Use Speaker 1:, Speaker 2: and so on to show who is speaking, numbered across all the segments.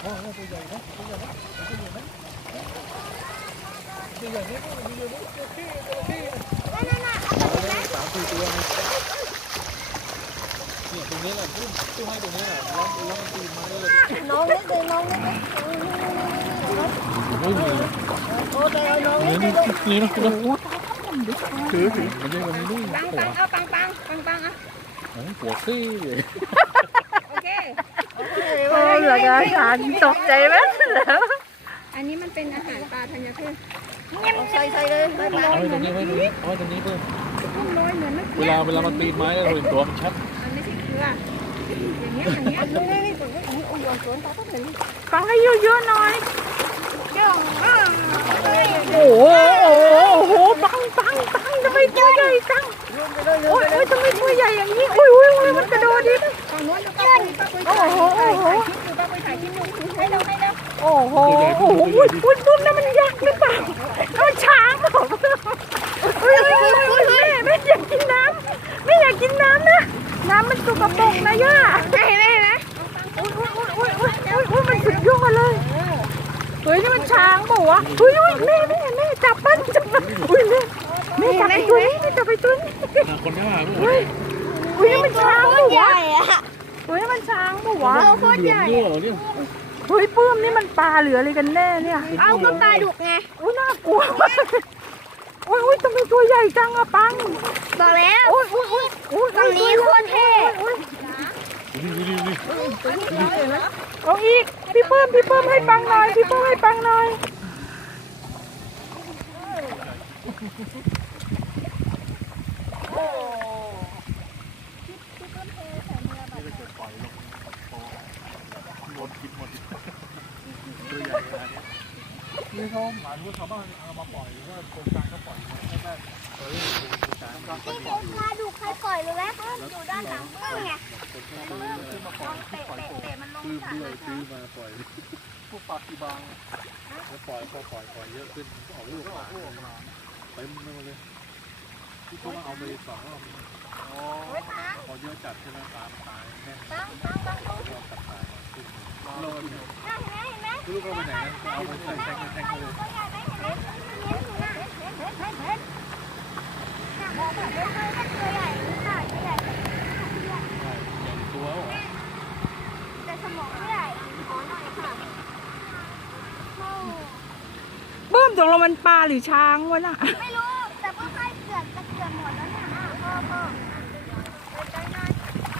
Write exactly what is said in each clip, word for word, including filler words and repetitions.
Speaker 1: ว้าวตัวใหญ่นะตัวใหญ่นะตัวใหญ่นะตัวใหญ่นะตัวใหญ่นะตัวที่ตัวที่นั่นน่ะสามสี่ตัวเนี่ยตรงนี้แหละตู้ตู้ให้ตรงนี้แหละล้อมล้อมตีไม้เลย
Speaker 2: น้องนิดนึงน้องนิดนึง
Speaker 1: โอ้ย
Speaker 2: โอ้ยน้อง
Speaker 1: นี่นี่นี่นะคุณถือถือมันยังมันนุ่มหัว
Speaker 2: เอาปังปังปังปังอ่ะ
Speaker 1: หัวซี่
Speaker 2: โอเค
Speaker 3: โอ้ยเหลือกันฉันตกใจไหม
Speaker 2: อันนี้มันเป็นอาหารปลาธัญพืชใส่ใส่เลยใส่ปลา
Speaker 1: เอาไว้ตรงนี้ไว้ตรงนี้เอาไว้ตรงนี้เพิ่ม
Speaker 2: โรยเหมือน
Speaker 1: เวลาเวลามันปีนไม้เราเห็นตัวมันชัด
Speaker 2: มันไม่ใช่เกลืออย่างเงี้ยอย่างเงี้ยนี่นี่นี่ตัวนี้โอ้ยสวนปลาต้นหนึ่ง
Speaker 3: ฟังให้เยอะๆหน่อย
Speaker 2: เยอะ
Speaker 3: โอ้โหโอ้โหปังปังปังทำไมตัวใหญ่จังโอ้ยโอ้ยทำไมตัวใหญ่อย่างนี้อุ้ยอุ้ยอุ้ยมันกระโดดดิ
Speaker 2: ฝั่งโน้นป้าปุ้ยป้าปุ้ยถ่ายคลิปอยู่ป้าปุ้ยถ่ายคลิปอยู่ให้เราให้เรา
Speaker 3: โอ้โหโอ้โหอุ้ยอุ้ยปุ๊บนั่นมันยักษ์หรือเปล่าเอาช้างเหรออุ้ยอุ้ยอุ้ยแม่แม่อยากกินน้ำไม่อยากกินน้ำนะน้ำมันสกปรกนะย่า
Speaker 2: เห็นไหมเห็นไหม
Speaker 3: อุ้ยอุ้ยอุ้ยอุ้ยอุ้ยอุ้ยมันสุดยอดเลยเฮ้ยนี่มันช้างเปล่าวะอุ้ยอุ้ยแม่แม่แม่จับมันจับมันอุ้ยแม่แม่จับไปตัวนี้แม่จับไปตัวนี้
Speaker 1: คนหน้า
Speaker 3: เฮ้ยอุ้ยนี่มันช้างเปล่าวะเฮ้ยมันช้างเปล่าวะ
Speaker 2: โคตรใหญ่
Speaker 3: เฮ้ยปื้มนี่มันปลาเหลืออะไรกันแน่เนี่ย
Speaker 2: เอาก็ปลาดุกไง
Speaker 3: อุ้ยน่ากลัวอุ้ยอุ้ยทำไมตัวใหญ่จังอะปัง
Speaker 2: บอกแล้ว
Speaker 3: อุ้ยอุ้ยอุ้ยอุ้ย
Speaker 2: ตรงนี้โคตรเท่
Speaker 3: เอาอีกพี่เพิ่มพี่เพิ่มให้ปังหน่อยพี่เพิ่มให้ปังหน่อย
Speaker 1: นี่เขาหมายว่าชาวบ้านเอามาปล่อยหรือว่าโครงการเขาปล่อยมาแค่เออโครงการก็
Speaker 2: ที่เขาพาดูใครปล่อยเลยไหมอยู่ด้านหลังเพิ่งไง
Speaker 1: ซื้อมาปล่อยที่ปล่อยโป่งซื้อด้วยซื้อมาปล่อยพวกปลากีบางแล้วปล่อยพอปล่อยปล่อยเยอะขึ้นก็ออกลูกออกลูกมาเต็มไปหมดเลยที่เขามาเอาไปสองรอบอ๋อพอเยอะจัดใช่ไหมตามตายแน่ตั้งตั้งตั้งตั้งรอบตัดตายขึ้นรอบเนี่ยลูกเราไปไหนนะเอาไปใส่แทงแทงเลยตัว
Speaker 2: แต่สมองไม่ใหญ่ขอหน่อยค่ะ
Speaker 3: เบิ้มตกลงมันปลาหรือช้างวะน่ะ
Speaker 2: ไม่รู้แต่พวกใครเกลือนจะเกลือนหมดแล้วเนี่ยพ่อพ่อใกล้ๆหน่อย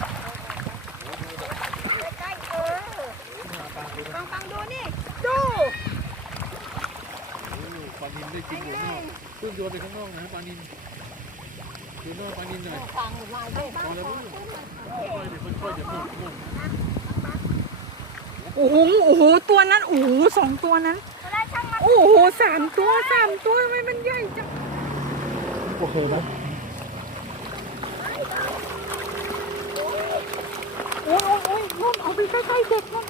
Speaker 2: ใกล้ๆเออปังปังดูนี่ดู
Speaker 1: ปลานินได้กินอยู่นอกเพิ่งโยนไปข้างนอกนะปลานินดูนอกปลานินหน่อย
Speaker 2: ปังลายด้วย
Speaker 1: พอแล้วค่อยๆเดี๋ยวค่อยๆเดี๋ยวหมดหมด
Speaker 3: โอ้โหโอ้โหตัวนั้นโอ้โหสองตัวนั้นโอ้โหสามตัวสามตัวทำไมมันใหญ่จัง
Speaker 1: โอเคไหม
Speaker 3: โอ้ยโอ้ยโอ้ยเอาไปใกล้ๆเด็กนะ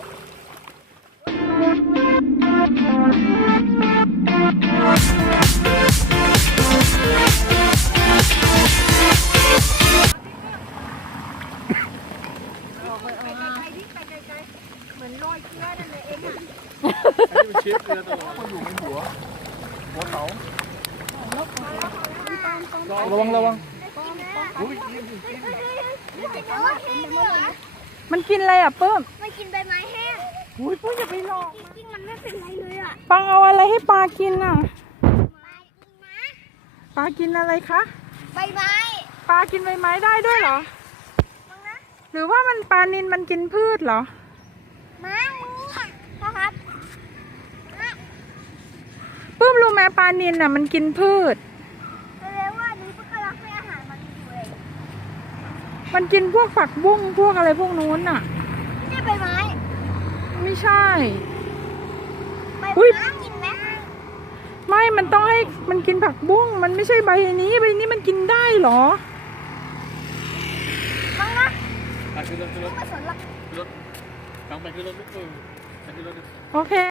Speaker 2: เหมือนลอยเกลือนั่นเองอ่ะ
Speaker 1: มันเช็ดเกลือตลอดมันอยู่ในหัวหัวเสาระวังระวัง
Speaker 3: มันกินอะไรอ่ะเปิ้ม
Speaker 2: มันกินใบไม้แห้ง
Speaker 3: อุ้ยเปิ้มอย่าไปหลอก
Speaker 2: จริงๆมันไม่เป็นไรเลยอ่ะ
Speaker 3: ปังเอาอะไรให้ปลากินอ่ะปลากินอะไรคะ
Speaker 2: ใบไม้
Speaker 3: ปลากินใบไม้ได้ด้วยเหรอหรือว่ามันปลานิลมันกินพืชเหรอ
Speaker 2: ม้างูอ่ะพ่อครับ
Speaker 3: ปื้มรู้ไหมปลานิลน่ะมันกินพืช
Speaker 2: แสดงว่านี้เพื่อรักให้อาหารมันอยู่เลย
Speaker 3: มันกินพวกฝักบุ้งพวกอะไรพวกนู้นน่ะ
Speaker 2: ไม่ใช่ใบไม้
Speaker 3: ไม่ใช่
Speaker 2: ใบไม้กินไหม
Speaker 3: ไม่มันต้องให้มันกินผักบุ้งมันไม่ใช่ใบนี้ใบนี้มันกินได้เหรอ
Speaker 2: บ้างนะ
Speaker 1: ไปขึ้นรถขึ้นรถ
Speaker 2: ไม่สนหรอก
Speaker 1: ขึ้นรถฟังไปขึ้นรถลูกเออไปขึ้นรถ
Speaker 3: โอเค